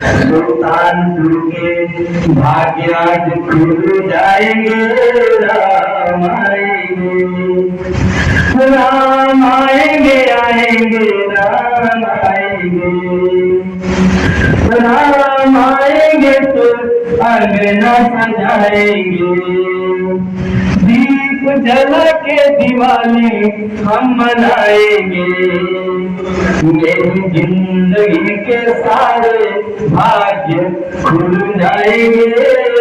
सुल्तानपुर के भाग्य आज खुल जाएंगे। राम आएंगे, राम आएंगे, आएंगे राम आएंगे, राम आएंगे तो अंगना सजाएंगे। दीप जला के दिवाली हम मनाएंगे। मेरी जिंदगी के सारे भाग्य खुल जाएंगे।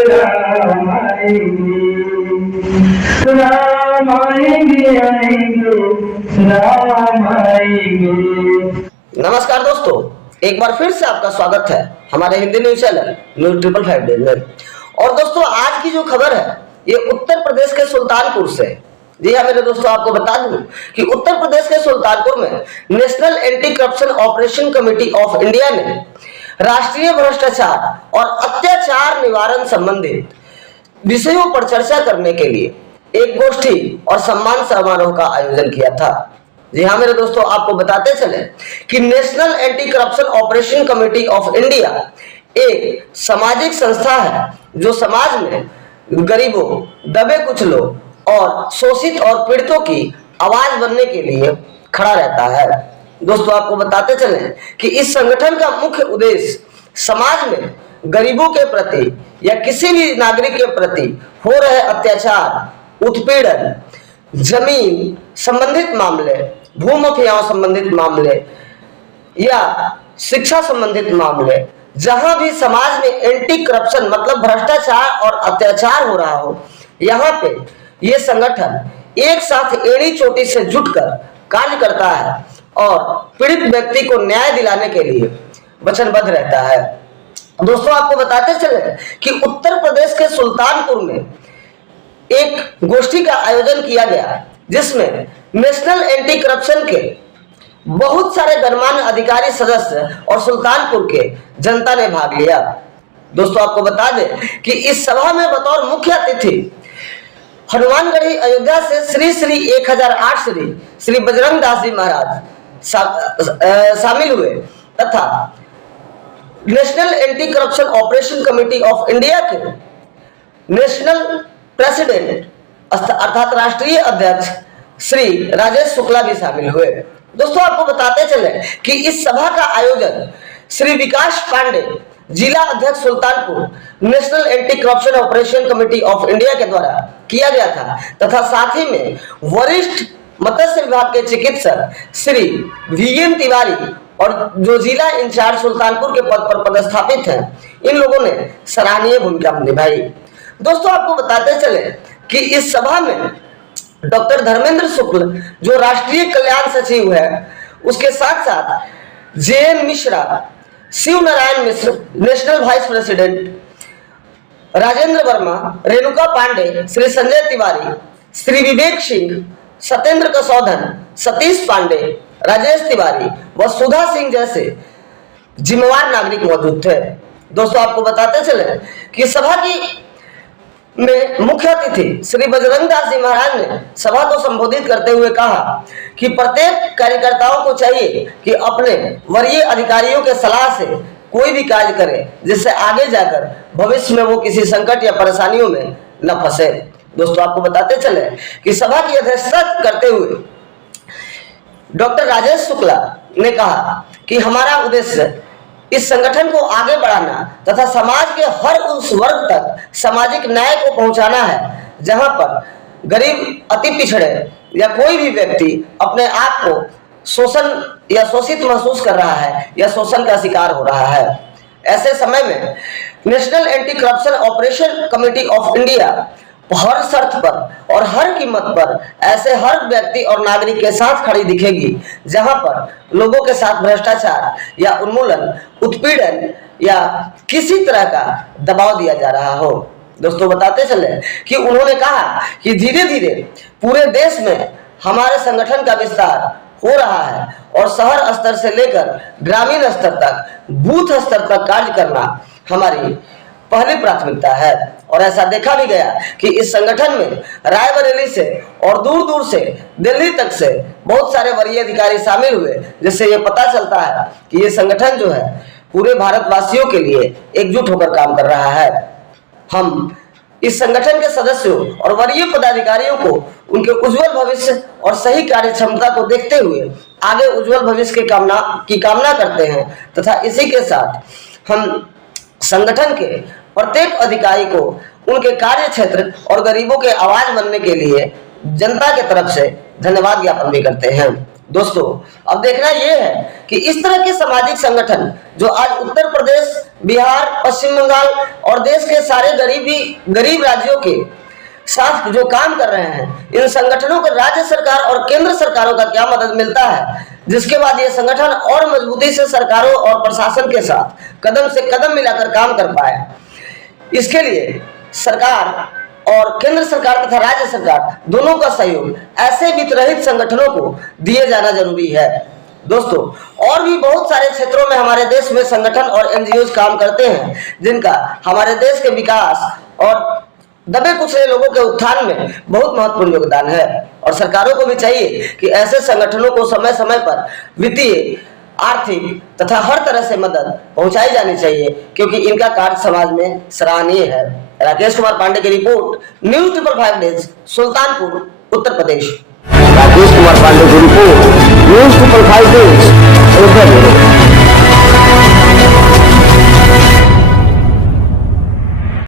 राम आएंगे, राम आएंगे, आएंगे राम आएंगे। नमस्कार दोस्तों, एक बार फिर से आपका स्वागत है हमारे Hindi news channel news 555 days में। और दोस्तों, आज की जो खबर है ये उत्तर प्रदेश के सुल्तानपुर से। जी हाँ मेरे दोस्तों, आपको बता दूं कि उत्तर प्रदेश के सुल्तानपुर में national anti corruption operation committee of India ने राष्ट्रीय भ्रष्टाचार और अत्याचार निवारण संबंधित विषयों पर चर्चा करने के लिए एक गोष्ठी और सम्मान समारोह का आयोजन किया था। जी हाँ मेरे दोस्तों, आपको बताते चले कि national anti corruption operation committee of India एक सामाजिक संस्था है जो समाज में गरीबों, दबे कुचलों और शोषित और पीड़ितों की आवाज बनने के लिए खड़ा रहता है। दोस्तों, आपको बताते चले कि इस संगठन का मुख्य उद्देश्य समाज में गरीबों के प्रति या किसी भी नागरिक के प्रति हो रहे अत्याचार, उत्पीड़न, जमीन संबंधित मामले, भूमाफियाओं संबंधित मामले या शिक्षा संबंधित मामले, जहां भी समाज में एंटी करप्शन मतलब भ्रष्टाचार और अत्याचार हो रहा हो, यहाँ पे ये संगठन एक साथ एड़ी चोटी से जुटकर कार्य करता है और पीड़ित व्यक्ति को न्याय दिलाने के लिए वचनबद्ध रहता है। दोस्तों, आपको बताते चले कि उत्तर प्रदेश के सुल्तानपुर में एक गोष्ठी का आयोजन किया गया जिसमें नेशनल एंटी करप्शन के बहुत सारे गणमान्य अधिकारी, सदस्य और सुल्तानपुर के जनता ने भाग लिया। दोस्तों, आपको बता दें कि इस सभा में बतौर मुख्य अतिथि हनुमानगढ़ी अयोध्या से श्री श्री 1008 श्री बजरंग दास जी महाराज शामिल हुए तथा national anti corruption operation committee of India के नेशनल प्रेसिडेंट अर्थात राष्ट्रीय अध्यक्ष श्री राजेश शुक्ला भी शामिल हुए। दोस्तों, आपको बताते चले कि इस सभा का आयोजन श्री विकास पांडे, जिला अध्यक्ष Sultanpur, national anti corruption operation committee of India के द्वारा किया गया था तथा साथ ही में वरिष्ठ मत्स्य विभाग के चिकित्सक श्री वीएन तिवारी और जो जिला इंचार्ज सुल्तानपुर के पद पर पदस्थापित हैं, इन लोगों ने सराहनीय भूमिका निभाई। दोस्तों, आपको बताते चले कि इस सभा में डॉक्टर धर्मेंद्र शुक्ल जो राष्ट्रीय कल्याण सचिव है, उसके साथ साथ JN Mishra, Shiv Narayan Mishra national vice president, Rajendra Verma, Renuka Pandey, Shri Sanjay Tiwari, Shri Vivek Singh, Satyendra Kasaudhan, Satish Pandey, Rajesh Tiwari व सुधा सिंह जैसे जिम्मेवार नागरिक मौजूद थे। दोस्तों, आपको बताते चले कि सभा की में मुख्य अतिथि श्री बजरंग दास जी महाराज ने सभा को संबोधित करते हुए कहा कि प्रत्येक कार्यकर्ताओं को चाहिए कि अपने वरीय अधिकारियों के सलाह से कोई भी कार्य करे जिससे आगे जाकर भविष्य में वो किसी संकट या परेशानियों में न फंसे। दोस्तों, आपको बताते चले कि सभा की अध्यक्षता करते हुए डॉक्टर राजेश शुक्ला ने कहा कि हमारा उद्देश्य इस संगठन को आगे बढ़ाना तथा समाज के हर उस वर्ग तक सामाजिक न्याय को पहुंचाना है जहां पर गरीब, अति पिछड़े या कोई भी व्यक्ति अपने आप को शोषण या शोषित महसूस कर रहा है या शोषण का शिकार हो रहा है। ऐसे समय में national anti corruption operation committee of India हर शर्त पर और हर कीमत पर ऐसे हर व्यक्ति और नागरिक के साथ खड़ी दिखेगी जहां पर लोगों के साथ भ्रष्टाचार या उन्मूलन, उत्पीड़न या किसी तरह का दबाव दिया जा रहा हो। दोस्तों, बताते चले कि उन्होंने कहा कि धीरे धीरे पूरे देश में हमारे संगठन का विस्तार हो रहा है और शहर स्तर से लेकर ग्रामीण स्तर तक, बूथ स्तर तक कार्य करना हमारी पहली प्राथमिकता है। और ऐसा देखा भी गया कि इस संगठन में रायबरेली से और दूर दूर से दिल्ली तक से बहुत सारे वरीय अधिकारी शामिल हुए, जिससे ये पता चलता है कि ये संगठन जो है पूरे भारतवासियों के लिए एकजुट होकर काम कर रहा है। हम इस संगठन के सदस्यों और वरीय पदाधिकारियों को उनके उज्जवल भविष्य और सही कार्य क्षमता को देखते हुए आगे उज्जवल भविष्य की कामना करते हैं तथा इसी के साथ हम संगठन के प्रत्येक अधिकारी को उनके कार्य क्षेत्र और गरीबों के आवाज बनने के लिए जनता के तरफ से धन्यवाद ज्ञापन भी करते हैं। दोस्तों, अब देखना यह है कि इस तरह के सामाजिक संगठन जो आज उत्तर प्रदेश, बिहार, पश्चिम बंगाल और देश के सारे गरीब राज्यों के साथ जो काम कर रहे हैं, इन संगठनों को राज्य सरकार और केंद्र सरकारों का क्या मदद मिलता है, जिसके बाद ये संगठन और मजबूती से सरकारों और प्रशासन के साथ कदम से कदम मिलाकर काम कर पाए। इसके लिए सरकार और केंद्र सरकार तथा राज्य सरकार दोनों का सहयोग ऐसे वित्तरहित संगठनों को दिए जाना जरूरी है। दोस्तों, और भी बहुत सारे क्षेत्रों में हमारे देश में संगठन और एनजीओ काम करते हैं जिनका हमारे देश के विकास और दबे कुचले लोगों के उत्थान में बहुत महत्वपूर्ण योगदान है और सरकारों को भी चाहिए कि ऐसे संगठनों को समय समय पर वित्तीय, आर्थिक तथा हर तरह से मदद पहुंचाई जानी चाहिए क्योंकि इनका कार्य समाज में सराहनीय है। राकेश कुमार पांडे की report, news 555 days, Sultanpur, Uttar Pradesh. Rakesh Kumar Pandey की report, news 555 days, Uttar Pradesh.